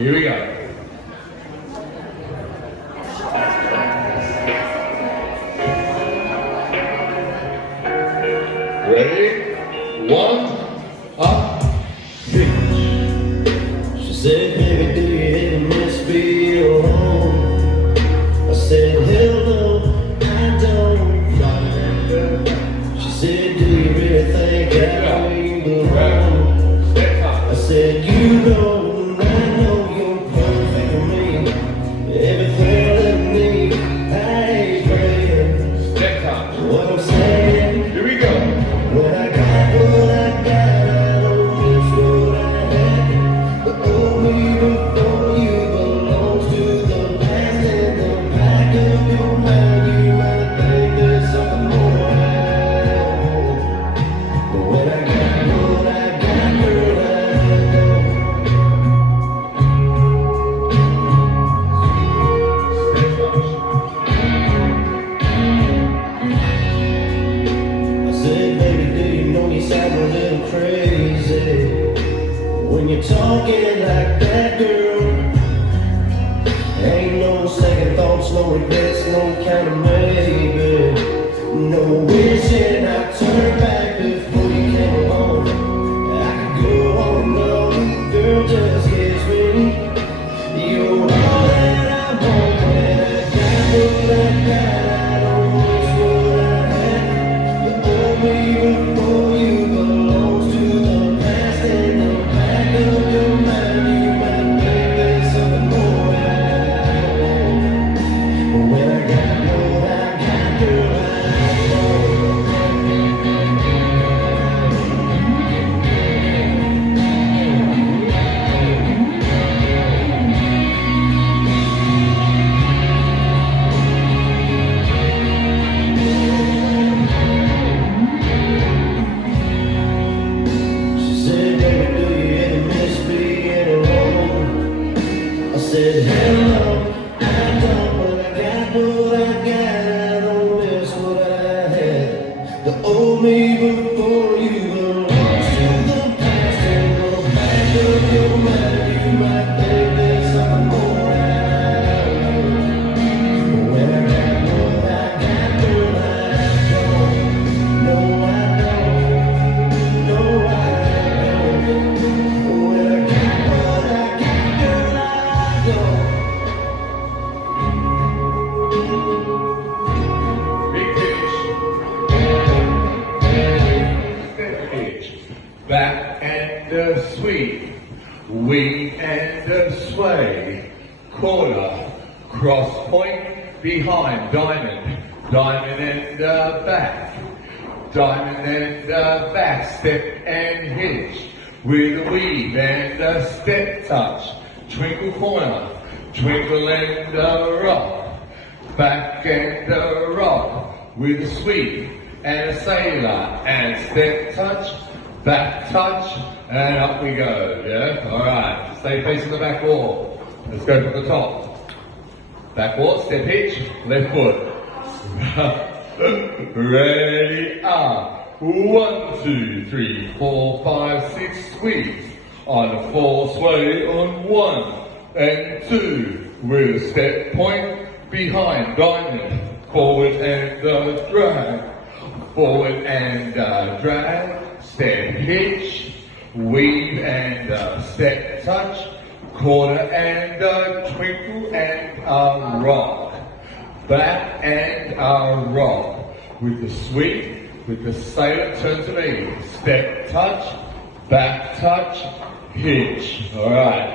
Here we go. Ready? One, up, hitch. She said, baby, do you ever miss being alone? I said, hell no, I don't. She said, do you really think I know you belong? I said, you know, I know you're perfect for me. Everything of me, I ain't praying. What I'm saying, Here we go. when I got what I got, I don't miss what I had. The old me before you belongs to the past. In the back of your mind, you might think there's something more. But when I got what I got, girl, I said, baby, do you know you sound a little crazy when you're talking like that, girl? Ain't no second thoughts, no regrets, no kind of maybe. No wishing I turned back before you came along. I could go on and on, girl, just kiss me. You're all that I want. When I got what I got, I don't miss what I had. The old me before you belongs to the past. In the back of your mind, you might think there's something more. But when I got what I got, girl, I know. She said, baby, do you ever miss being alone? I said, hello, I don't, but I got what I got, I don't miss what I had. The old me before you belongs to the past. In the back of your mind, you might think there's something more. But when I got what I got, girl, I don't. No, I don't. No, I don't. When I got what I got, girl, I don't. Big pitch. Back and a sweep. Wing and a sway. Corner. Cross point. Behind. Diamond. Diamond and back. Diamond and back. Step and hitch. With a weave and a step touch. Twinkle corner. Twinkle and a rock. Back and a rock. With a sweep and a sailor and step touch. Back touch and up we go. Yeah? Alright. Stay facing the back wall. Let's go from the top. Back wall, step hitch, left foot. Ready, up. 1, 2, 3, 4, 5, 6, squeeze. On a 4, sway on 1 and 2. With a step point behind, diamond. Forward and drag. Forward and drag. Step hitch. Weave and step touch. Quarter and twinkle and rock. Back and rock. With the sweep, with the sailor, turn to me. Step touch, back touch, hitch. Alright.